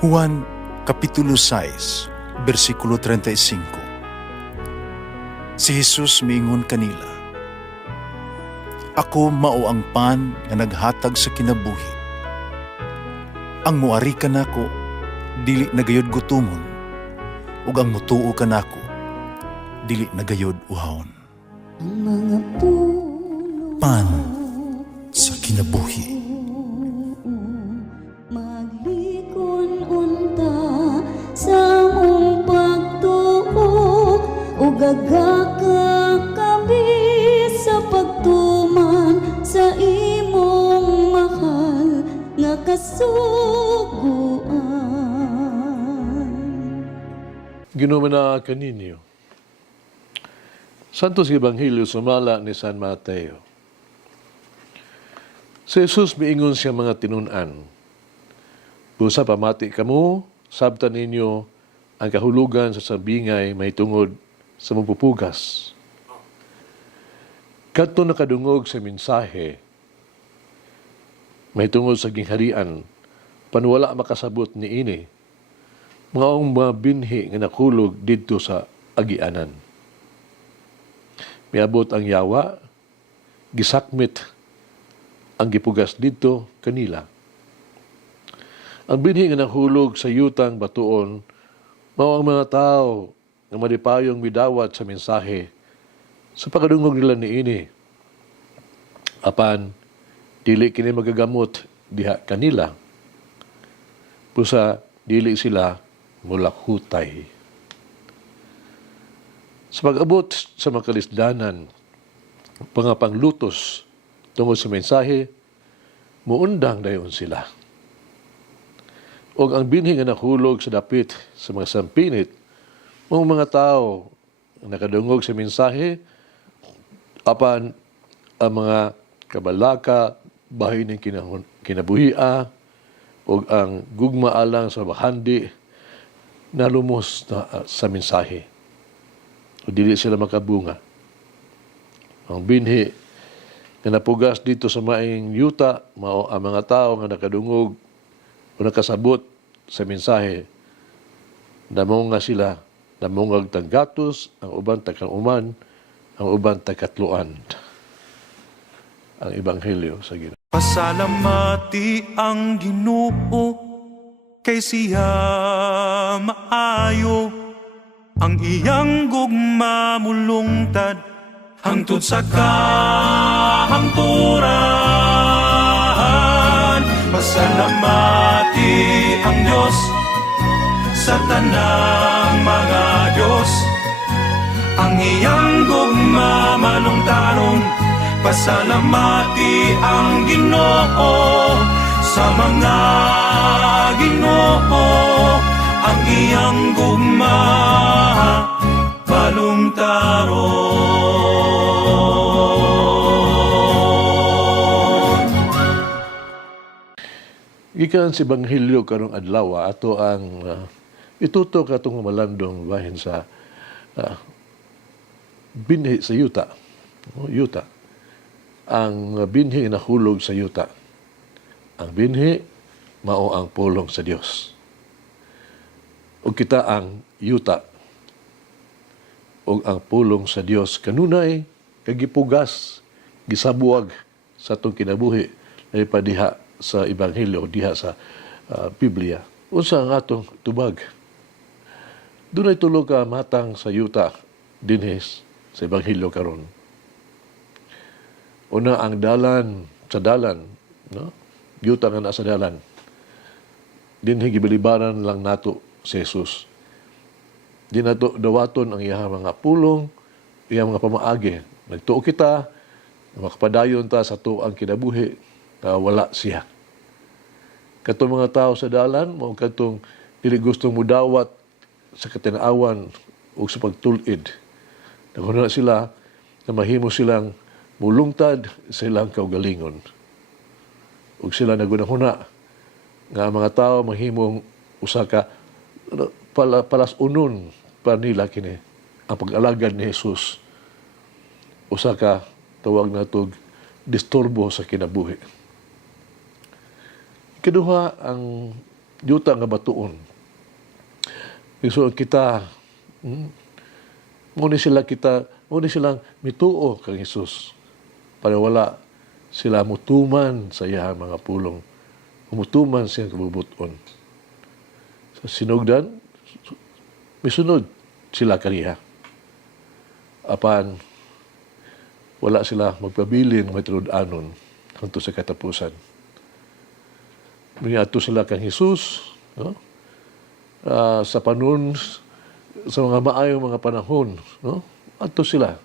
Juan Kapitulo 6, versikulo 35. Si Jesus miingon kanila, "Ako mao ang pan nga naghatag sa kinabuhi. Ang muari kanako dili nagayod gutomon, ug ang mutuo kanako dili nagayod uhawon." Ang mga puno Pan sa kinabuhi. maglikon unta sa mong pagtuo ug gagaka kami sa pagtuman sa imong mahal nga kasuguan. Ginumana kaninyo. Santos Ebanghelyo sumala ni San Mateo. Si Jesus miingon siya mga tinunan. Busa pamati kamo, sabtan ninyo ang kahulugan sa sabingay may tungod sa mapupugas. Kadto nakadungog sa mensahe, may tungod sa gingharian, panwala makasabot ni ini, mga binhi nga nakulog didto sa agianan. Miabot ang yawa, gisakmit ang gipugas didto kanila. Ang binhi nga nahulog sa yutang batuon, mao ang mga tao nga malipayong midawat sa mensahe sa pagkadungog nila ni ini. Apan, dili kini magagamot diha kanila. Pusa, dili sila mulakutay. Sa pag-abot sa makalisdanan, panglutos tungod sa mensahe, muundang dayon sila. O ang binhi nga nahulog sa dapit sa mga sampinit, mga tao nakadungog sa mensahe, apan ang mga kabalaka, bahay ng kinabuhia, o ang gugma alang sa bahandi, nalumos na sa mensahe. O dili sila makabunga. Ang binhi nga napugas dito sa maing yuta, mao ang mga tao nga nakadungog o nakasabot sa mensahe, namunga sila, namungag tanggatos, ang uban tagkanuman, ang uban tagkatluan. Ang Ebanghelyo sa Ginoo. Pasalamati ang Ginoo kay siya maayo, ang iyang gugma mulungtad hangtod sa kahangturan. Pasalamati ang Diyos sa tanang mga Diyos, ang iyang gugma malungtaron. Pasalamati ang Ginoo sa mga Ginoo, ang iyang gugma balungtaron. Gikan si Ebanghelyo karong adlaw ato ang itutok atong malandong bahin sa binhi sa yuta. Yuta. Ang binhi na hulog sa yuta. Ang binhi mao ang pulong sa Dios. O kita ang yuta. O ang pulong sa Dios kanunay kagipugas, gisabuag sa atong kinabuhi na ipadiha sa Ebanghelyo, diha sa Biblia. Unsa ang atong tubag? Dunay tulo ka matang sa yuta dinhes sa Ebanghelyo karon. Una ang dalan sa dalan, no? Yuta nga nasa dalan. Dinhi gibilibaran lang nato si Jesus. Di nato dawaton ang iyang mga pulong, iyang mga pamaagi. Nagtuo kita, makapadayon ta sa tuang kinabuhi, wala siya. Katong mga tao sa dalan, mo katong dili gustong mudawat sa katinaawan o sa pagtulid. Naghuna sila na mahimo silang mulungtad sa ilang kaugalingon. Ug sila nagunahuna nga ang mga tao mahimong usa ka palas unon pa nila kini ang pag-alagad ni Jesus. Usa ka tawag natog disturbo sa kinabuhi. Ikaduha, ang yuta nga batuon. Gusto kita, muna silang mituo kang Hesus para wala sila mutuman sa iyang mga pulong, mutuman siyang kabubuton. Sa sinugdan, misunod sila kaniya. Apan, wala sila magpabilin may tinud-anon hangtod sa katapusan. Miyato sila kang Hesus, no? Sa panon, sa mga maayong mga panahon, no? Ato sila.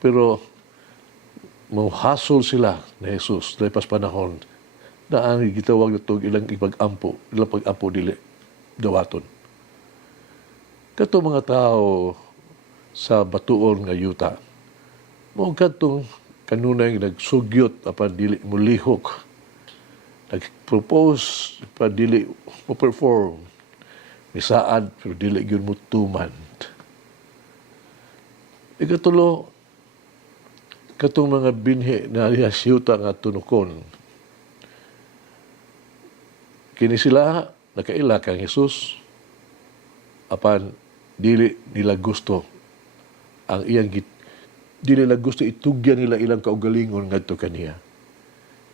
Pero mauhasol sila ni Jesus dahil pas panahon na ang gitawag na itong ilang pag-ampo dili dawaton. Kato mga tao sa batuon nga yuta, mao kadtong kanunay nagsugyot apan dili mulihok, nag-propose apan dili mo perform, misaad pero dili gyud mutuman. Ikatulo, katong mga binhi na yuta nga tunukon, kini sila nakaila kang Jesus apan dili nila gusto ang iyang dili nila gusto itugyan nila ilang kaugalingon ngadto kaniya.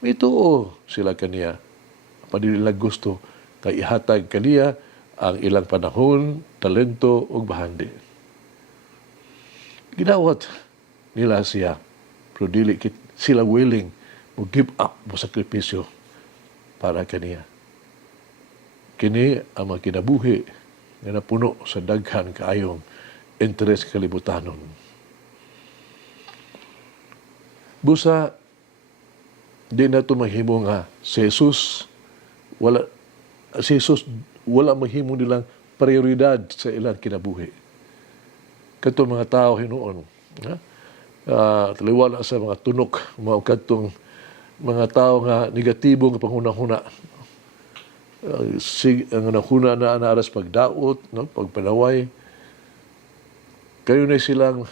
Mituo sila kaniya apan dili nila gusto kay ihatag kaniya ang ilang panahon, talento ug bahandi. Ginawat nila siya pero dili sila willing mo give up mo sakripisyo para kaniya. Kini ang mga kinabuhi nga napuno sa daghan kaayong interes kalibutanon. Busa, di na ito mahimo nga si Jesus wala mahimo nilang prioridad sa ilang kinabuhi. Kato mga tao hinuon, taliwala sa mga tunok, mga kadtong mga tao nga negatibo nga panghuna-huna. Ang nahuna na anaras pagdaot, no? Pagpanaway. Kayo na silang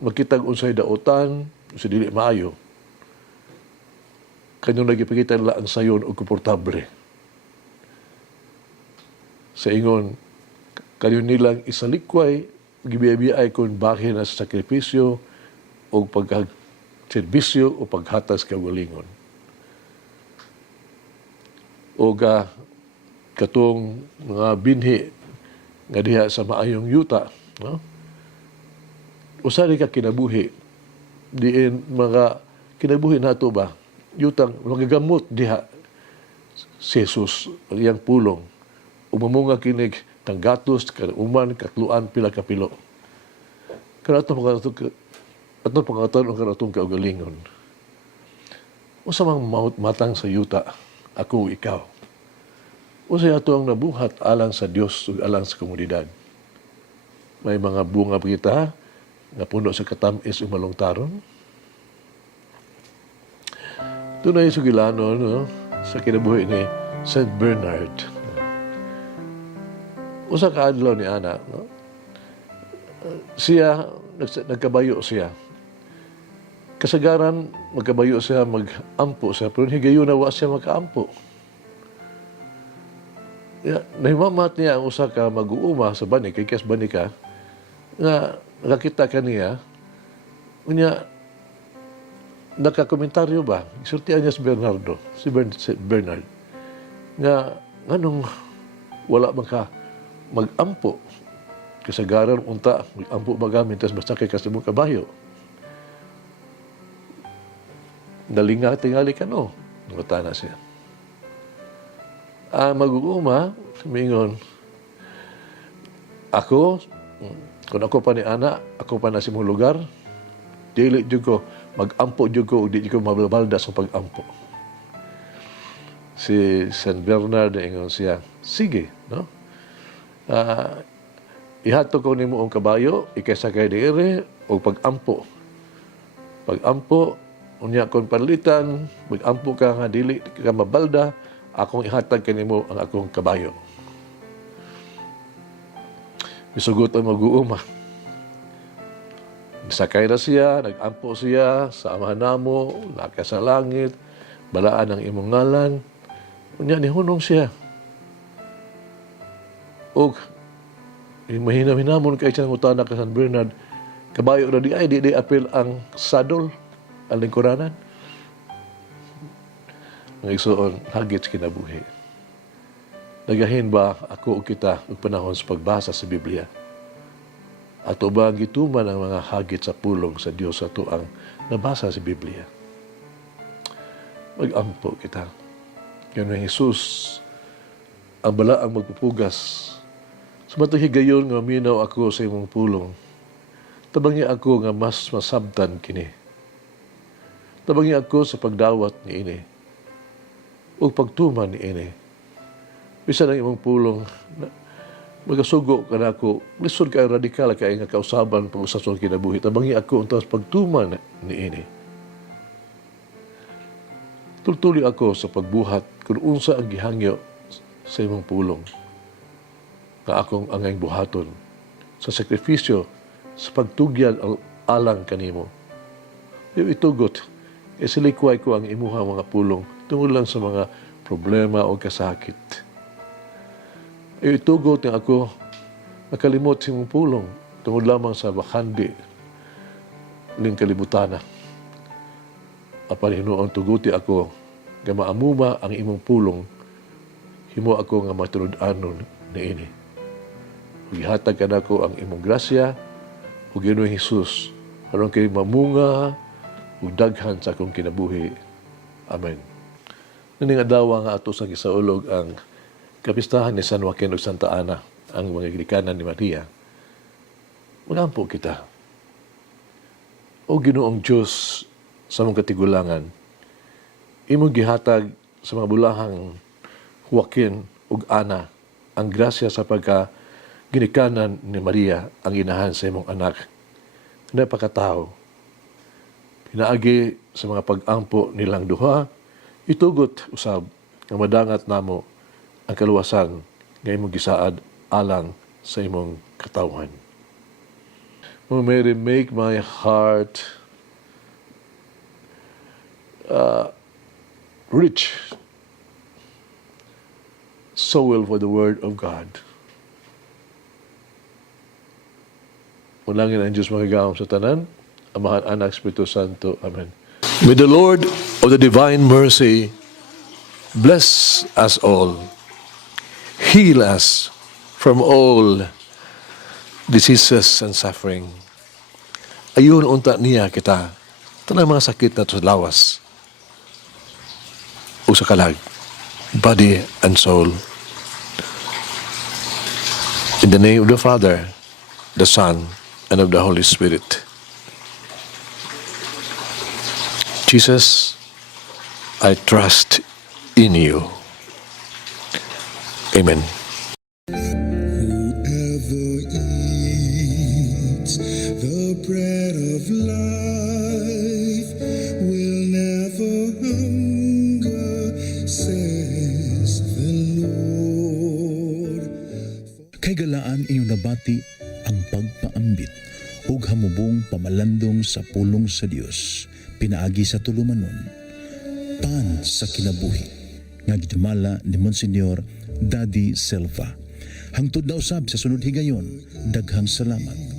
makitag unsay daotan, sa dili maayo. Kanyo nagipakita nila ang sayon o komportable. Sa ingon, kayo nilang isalikway, gibiyay kung bahin na sa sakripisyo o pagservisyo o paghatas kagalingon. O katong mga binhi nga diha sa maayong yuta, no? Usari ka kinabuhi, diin mga kinabuhi nato ba, yutang magagamot diha si Jesus, ang iyang pulong, umamunga kinig, tanggatos, kanuman, katluan, pila kapilo. Atong pangataon ang kanatong kaugalingon. Usa mang matang sa yuta, ako ikaw. Usa ato ang nabuhat alang sa Dios ug alang sa komunidad. May mga bunga pa kita nga puno sa katamis ug malungtaron. Tunay sugilano, no, sa kinabuhi ni Saint Bernard. Usa ka adlaw ni ana, no? Siya nagkabayo siya. Kasagaran magkabayo siya, mag-ampo siya, pero higayon na wa siya makaampo. Nahimamat niya ang usa ka mag-uuma sa bani, kay kas bani ka, nga nakakita ka niya, nakakomentaryo ba? Isultihan niya si Bernard, nga nganong wala man ka mag-ampo, kasagaran unta, mag-ampo ba gamit, tas basta kay kasabong kabayo. Nalinga tingali ka no, nangutana siya. Mag-uuma, mingon, ako, kung ako pa ni ana, ako pa na si mong lugar, dili dyan ko, mag-ampo dyan ko, di dyan ko mabalbalda sa pag-ampo. Si Saint Bernard, ingon siya, sige, no? Ihato ko ni mo ang kabayo, ikasakay di ere, o pag-ampo. Pag-ampo, unya kong panlitan, mag-ampo ka nga dili ka mabalda, akong ihatag kanimo ang akong kabayo. Misugot ang mag-uuma. Sakay na siya, nag-ampo siya, sa amahan namo, laka sa langit, balaan ang imong ngalan. Unya, nihunong siya. O mahinaminamon kay siyang utana ka San Bernard, kabayo na di apel ang sadol, ang lingkuranan. Ang igsoon, hagit sa kinabuhi. Nagahin ba ako o kita ang panahon sa pagbasa sa Biblia? Ato ba ang gituman ang mga hagit sa pulong sa Diyos ato ang nabasa sa Biblia? Mag-ampo kita. Yun ang Jesus, ang bala ang magpupugas. Sa matang higayon nga minaw ako sa imong pulong, tabangi ako nga mas masabtan kini. Tabangi ako sa pagdawat ni ini, o pagtuman ni ini. Bisan ang imong pulong, magasugo ka na ako, lisod ka radikal ka nga kausaban pag usason kinabuhi. Tabangi ako untas pagtuman ni ini. Tultuli ako sa pagbuhat kung unsa ang gihangyo sa imong pulong nga akong angay buhaton sa sakrifisyo sa pagtugyan ang alang kanimo. Yung itugot, isilikway ko ang imuha mga pulong tungod lang sa mga problema o kasakit. Yung itugot nga ako makalimot sa imong pulong tungod lamang sa bakandi ning kalibutana. Apan hinuon tuguti ako nga maamuma ang imong pulong, himo ako nga matulod-anon na ini. Gihatag ka na ko ang imong grasya o Ginoong Hesus aron kay mamunga ug daghan sa akong kinabuhi. Amen. Naning adlaw nga ato sa gisaulog ang kapistahan ni San Joaquin ug Santa Ana, ang mga gilikanan ni Maria. Magampo kita. O Ginoong Diyos sa mong katigulangan, imong gihatag sa mga bulahang Joaquin ug Ana ang grasya sa pagka ginikanan ni Maria ang inahan sa imong anak. Napakatao. Pinaagi sa mga pag-ampo nilang duha, itugot usab nga madangat namo ang kaluwasan nga imong gisaad alang sa imong katawhan. O Mary, make my heart rich, soul for the Word of God. Unangin ang Diyos magagawang sa tanan, Amahan, Anak, Espiritu Santo. Amen. May the Lord of the divine mercy bless us all, heal us from all diseases and suffering. Ayun unta niya kita, tanang mga sakit na sa lawas o sa kalag, body and soul. In the name of the Father, the Son, and of the Holy Spirit. Jesus, I trust in you. Amen. Whoever eats the bread of life will never hunger, says the Lord. Kay galaan inyong nabati ang pagpaambit ug hamubong pamalandong sa pulong sa Dios pinaagi sa tulumanon pan sa kinabuhi nga gidumala ni Monsignor Daddy Silva. Hangtod na usab sa sunod higayon, daghang salamat.